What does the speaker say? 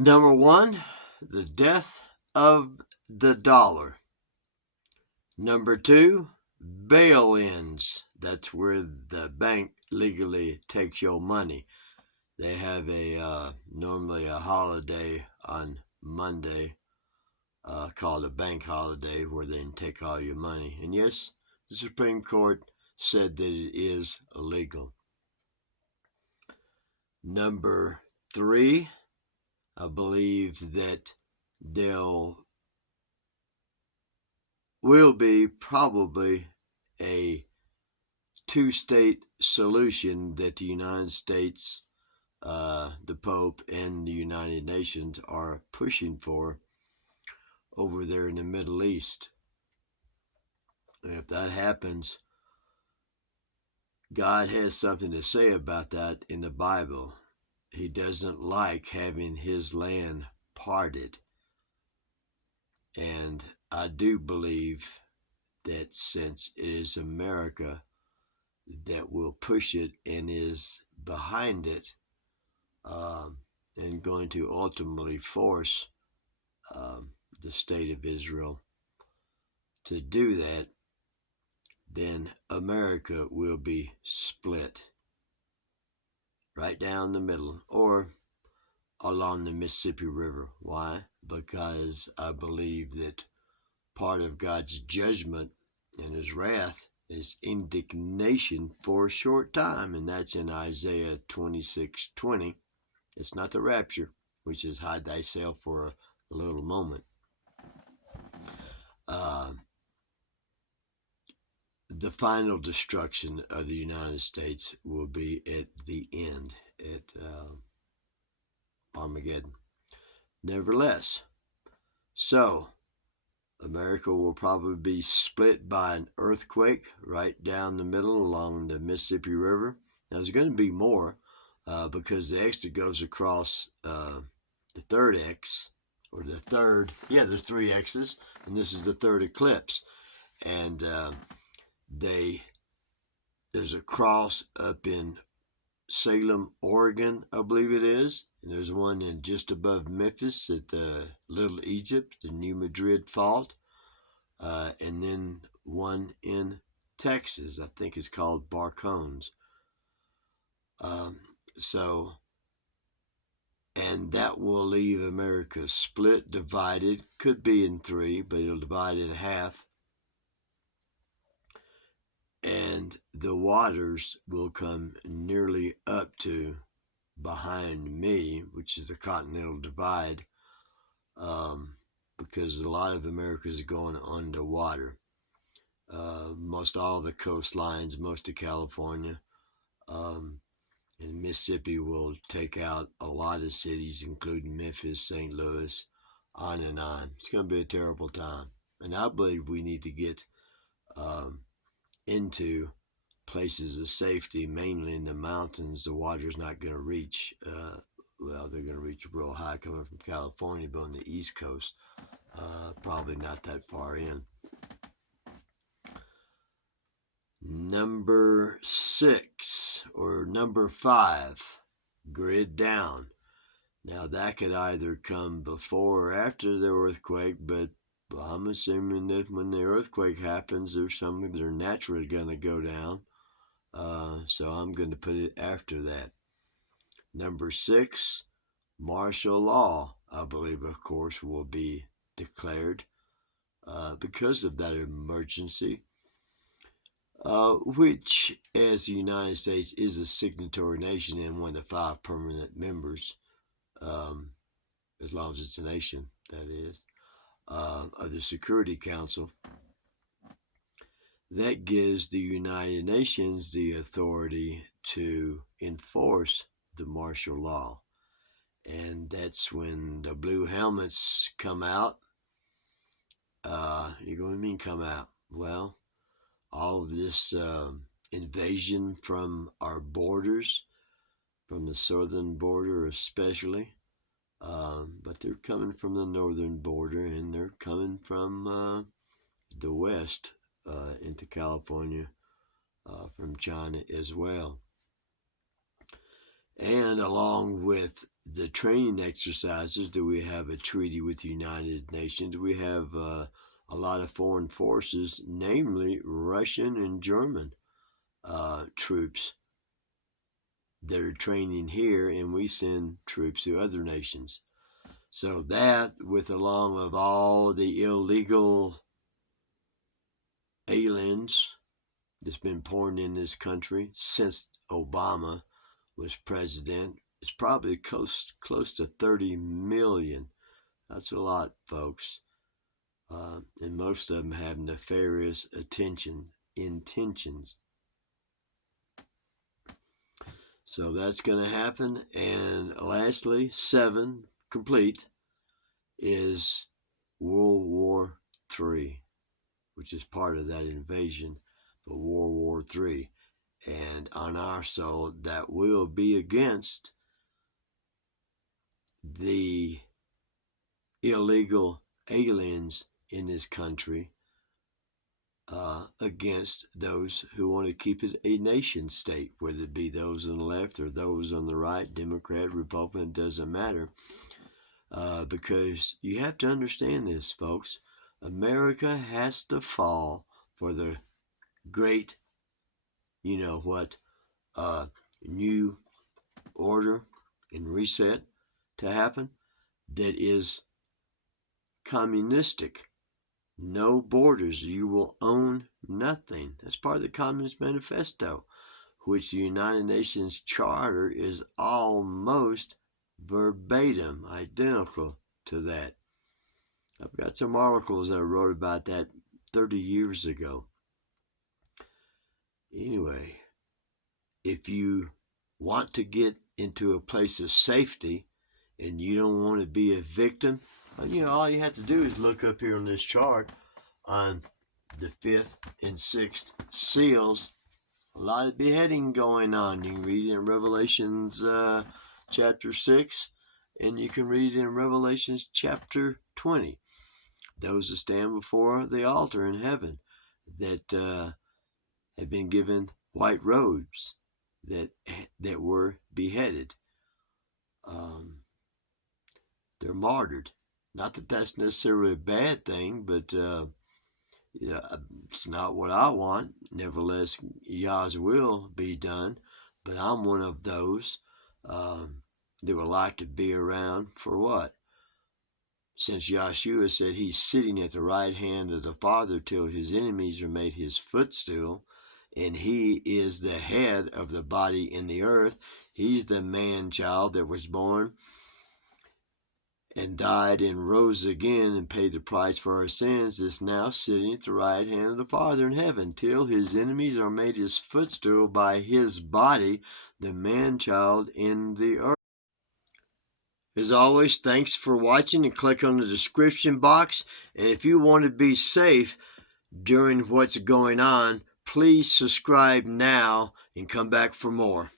Number one, the death of the dollar. Number two, bail-ins. That's where the bank legally takes your money. They have normally a holiday on Monday called a bank holiday where they can take all your money. And yes, the Supreme Court said that it is illegal. Number three, I believe that there will be probably a two-state solution that the United States, the Pope, and the United Nations are pushing for over there in the Middle East. And if that happens, God has something to say about that in the Bible. He doesn't like having his land parted. And I do believe that since it is America that will push it and is behind it, and going to ultimately force the state of Israel to do that, then America will be split right down the middle or along the Mississippi River. Why? Because I believe that part of God's judgment and his wrath is indignation for a short time, and that's in Isaiah 26:20. It's not the rapture, which is hide thyself for a little moment. The final destruction of the United States will be at the end, at Armageddon. Nevertheless, so America will probably be split by an earthquake right down the middle along the Mississippi River. Now, there's going to be more because the X that goes across the third X, or the third, there's three X's, and this is the third eclipse. And there's a cross up in Salem, Oregon, I believe it is. And there's one in just above Memphis at Little Egypt, the New Madrid Fault. And then one in Texas, I think it's called Barcones. And that will leave America split, divided. Could be in three, but it'll divide in half. And the waters will come nearly up to behind me, which is the Continental Divide, because a lot of America is going underwater. Most all the coastlines, most of California, and Mississippi will take out a lot of cities, including Memphis, St. Louis, on and on. It's going to be a terrible time. And I believe we need to get into places of safety, mainly in the mountains. The water's not going to reach, they're going to reach real high coming from California, but on the East Coast, probably not that far in. Number 6 or number 5, grid down. Now that could either come before or after the earthquake, but I'm assuming that when the earthquake happens, there's something that are naturally going to go down. So I'm going to put it after that. Number 6, martial law, I believe, of course, will be declared because of that emergency, which, as the United States is a signatory nation and one of the 5 permanent members, as long as it's a nation, that is, of the Security Council, that gives the United Nations the authority to enforce the martial law. And that's when the blue helmets come out. You're going to mean come out? Well, all of this invasion from our borders, from the southern border especially, but they're coming from the northern border, and they're coming from the west into California from China as well. And along with the training exercises, do we have a treaty with the United Nations? We have a lot of foreign forces, namely Russian and German troops that are training here, and we send troops to other nations. So that, with along of all the illegal aliens that's been pouring in this country since Obama was president, it's probably close to 30 million. That's a lot, folks. And most of them have nefarious intentions. So that's going to happen. And lastly, 7, complete, is World War III, which is part of that invasion, but World War III. And on our soul, that will be against the illegal aliens in this country, against those who want to keep it a nation state, whether it be those on the left or those on the right, Democrat, Republican, it doesn't matter. Because you have to understand this, folks. America has to fall for the great, new order and reset to happen that is communistic. No borders. You will own nothing. That's part of the Communist Manifesto, which the United Nations Charter is almost verbatim identical to that. I've got some articles that I wrote about that 30 years ago. Anyway, if you want to get into a place of safety and you don't want to be a victim, all you have to do is look up here on this chart on the 5th and 6th seals. A lot of beheading going on. You can read it in Revelations chapter 6, and you can read it in Revelations chapter 20. Those that stand before the altar in heaven that have been given white robes that were beheaded. They're martyred. Not that that's necessarily a bad thing, but it's not what I want. Nevertheless, Yah's will be done. But I'm one of those that would like to be around for what? Since Yahshua said he's sitting at the right hand of the Father till his enemies are made his footstool, and he is the head of the body in the earth. He's the man-child that was born and died and rose again and paid the price for our sins, is now sitting at the right hand of the Father in heaven, till his enemies are made his footstool by his body, the man-child in the earth. As always, thanks for watching, and click on the description box. And if you want to be safe during what's going on, please subscribe now and come back for more.